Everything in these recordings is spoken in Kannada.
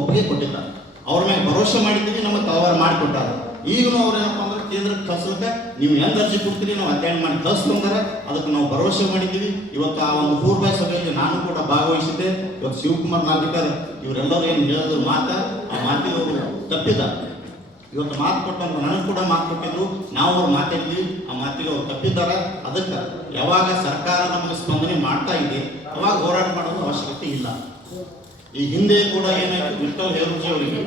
ಒಪ್ಪಿಗೆ ಕೊಟ್ಟಿದ್ದಾರೆ ಅವ್ರ ಮೇಲೆ ಭರವಸೆ ಮಾಡಿದ್ದೀವಿ ನಮಗೆ ಅವರು ಮಾಡಿಕೊಟ್ಟಾರ. ಈಗಲೂ ಅವ್ರು ಏನಪ್ಪ ಅಂದ್ರೆ ಕೇಂದ್ರ ಕಳ್ಸೋಕೆ ನೀವು ಎಂದ ಅರ್ಜಿ ಕೊಡ್ತೀರಿ, ನಾವು ಅಧ್ಯಯನ ಮಾಡಿ ಕಳಿಸ್ಕೊಂಡಾರೆ, ಅದಕ್ಕೆ ನಾವು ಭರವಸೆ ಮಾಡಿದ್ದೀವಿ. ಇವತ್ತು ಆ ಒಂದು ಪೂರ್ವ ಸಭೆಯಲ್ಲಿ ನಾನು ಕೂಡ ಭಾಗವಹಿಸಿದ್ದೆ. ಇವತ್ತು ಶಿವಕುಮಾರ್ ನಾಗರಿಕರ್, ಇವರೆಲ್ಲರೂ ಏನು ಹೇಳಿದ್ರು ಮಾತ ಆ ಮಾತಿಗೆ ಅವರು ತಪ್ಪಿದ್ದಾರೆ ಇವತ್ತು ಮಾತು ಕೊಟ್ಟಂತ ನನಗೆ ಕೂಡ ಮಾತು ಕೊಟ್ಟಿದ್ರು, ನಾವು ಅವ್ರು ಮಾತಾಡಿದ್ವಿ, ಆ ಮಾತಿಗೆ ಅವ್ರು ತಪ್ಪಿದ್ದಾರೆ. ಅದಕ್ಕೆ ಯಾವಾಗ ಸರ್ಕಾರ ನಮಗೆ ಸ್ಪಂದನೆ ಮಾಡ್ತಾ ಇದೆ, ಅವಾಗ ಹೋರಾಟ ಮಾಡೋದು ಅವಶ್ಯಕತೆ ಇಲ್ಲ. ಈ ಹಿಂದೆ ಕೂಡ ಏನಾಯ್ತು? ವಿಠಲ್ ಹೇರುಜಿ ಅವರಿಗೆ.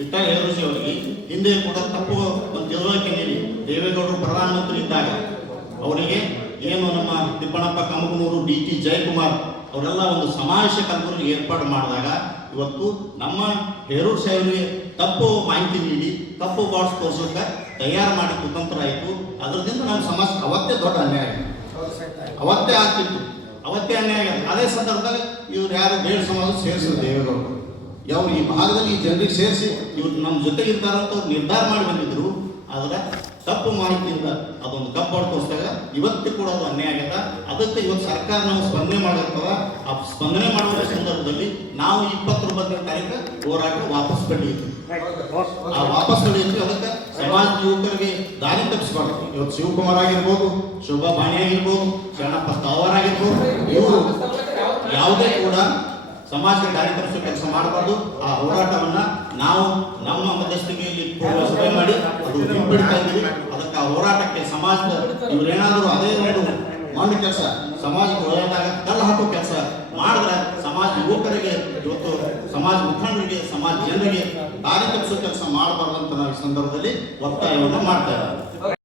ವಿಠಲ್ ಹೇರುಜಿ ಅವರಿಗೆ. ಹಿಂದೆ ಕೂಡ ತಪ್ಪು ಒಂದು ತಿಳುವಳಿಕೆ ನೀಡಿ. ದೇವೇಗೌಡರು ಪ್ರಧಾನಮಂತ್ರಿ ಇದ್ದಾಗ ಅವರಿಗೆ ಏನು ನಮ್ಮ ತಿಪ್ಪಣಪ್ಪ ಕಮಕನೂರು ಡಿ ಟಿ ಜಯಕುಮಾರ್ ಅವರೆಲ್ಲ ಒಂದು ಸಮಾವೇಶ ಕಲ್ಪನೆ ಏರ್ಪಾಡು ಮಾಡಿದಾಗ ಇವತ್ತು ನಮ್ಮ ಹೇರೂರ್ ಸಾಹೇಬರಿಗೆ ತಪ್ಪು ಮಾಹಿತಿ ನೀಡಿ, ತಪ್ಪು ಬಾಡ್ಸ್ ತೋರಿಸೋಕೆ ತಯಾರು ಮಾಡಿ ಕುತಂತ್ರ ಆಯಿತು ಅದರಿಂದ ನಮ್ಮ ಸಮಾಜ ಅವತ್ತೇ ದೊಡ್ಡ ಅನ್ಯಾಯ. ಅವತ್ತೇ ಆಗ್ತಿತ್ತು. ಅವತ್ತೇ ಅನ್ಯಾಯ. ಅದೇ ಸಂದರ್ಭದಲ್ಲಿ ಇವ್ರು ಯಾರು ಬೇಡ ಸಮಾಜ ಸೇರಿಸಿದ್ರು ದೇವೇಗೌಡರು ಯಾವ ಈ ಭಾಗದಲ್ಲಿ ಈ ಜನರಿಗೆ ಸೇರಿಸಿ ಇವ್ರು ನಮ್ಮ ಜೊತೆಗಿರ್ತಾರಂತ ನಿರ್ಧಾರ ಮಾಡಿ ಬಂದಿದ್ರು ಆದ್ರೆ ತಪ್ಪು ಮಾಹಿತಿಯಿಂದ ಅದೊಂದು ಕಬ್ಬಾಡ್ ತೋರಿಸಿದಾಗ ಇವತ್ತು ಕೂಡ ಅದು ಅನ್ಯಾಯ ಆಗ್ಯದ ಅದಕ್ಕೆ ಇವತ್ತು ಸರ್ಕಾರ ನಾವು ಸ್ಪಂದನೆ ಮಾಡಿರ್ತದ ಆ ಸ್ಪಂದನೆ ಮಾಡುವ ಸಂದರ್ಭದಲ್ಲಿ ನಾವು ಇಪ್ಪತ್ತೊಂಬತ್ತನೇ ತಾರೀಕ ಹೋರಾಟ ವಾಪಸ್ ಪಡೆಯುತ್ತೀವಿ ಆ ವಾಪಸ್ ಪಡೆಯುತ್ತೀವಿ ಅದಕ್ಕೆ ಸಮಾಜ ಯುವಕರಿಗೆ ದಾರಿ ತಪ್ಪಿಸ್ಬಾರ್ದು. ಇವತ್ತು ಶಿವಕುಮಾರ್ ಆಗಿರ್ಬೋದು ಶೋಭಾ ಬಾಣಿ ಆಗಿರ್ಬೋದು ಶರಣಪ್ಪ ತಾವರ್ ಆಗಿರ್ಬೋದು ಇವರು ಯಾವುದೇ ಕೂಡ ಸಮಾಜಕ್ಕೆ ದಾರಿ ತಪ್ಪಿಸೋ ಕೆಲಸ ಮಾಡಬಾರ್ದು. ಆ ಹೋರಾಟವನ್ನ ನಾವು ನಮ್ಮ ಮಧ್ಯಸ್ಥಿಕೆಯಲ್ಲಿ ಪೂರ್ವ ಸಭೆ ಮಾಡಿ ಅದು ಹಿಂಪಡಿತಾ ಅದಕ್ಕೆ ಹೋರಾಟಕ್ಕೆ ಸಮಾಜದ ಇವರೇನಾದರೂ ಅದೇ ಒಂದು ಮಾಡಿದ ಕೆಲಸ, ಸಮಾಜಕ್ಕೆ ಒಳ್ಳೆಯದಾಗ ಕಲ್ಲು ಹಾಕೋ ಕೆಲಸ ಮಾಡಿದ್ರೆ ಸಮಾಜ ಯುವಕರಿಗೆ, ಇವತ್ತು ಸಮಾಜ ಮುಖಂಡರಿಗೆ, ಸಮಾಜ ಜನರಿಗೆ ದಾರಿ ತಪ್ಪಿಸೋ ಕೆಲಸ ಮಾಡಬಾರ್ದಂತ ನಾವು ಸಂದರ್ಭದಲ್ಲಿ ಒತ್ತಾಯವನ್ನು ಮಾಡ್ತಾ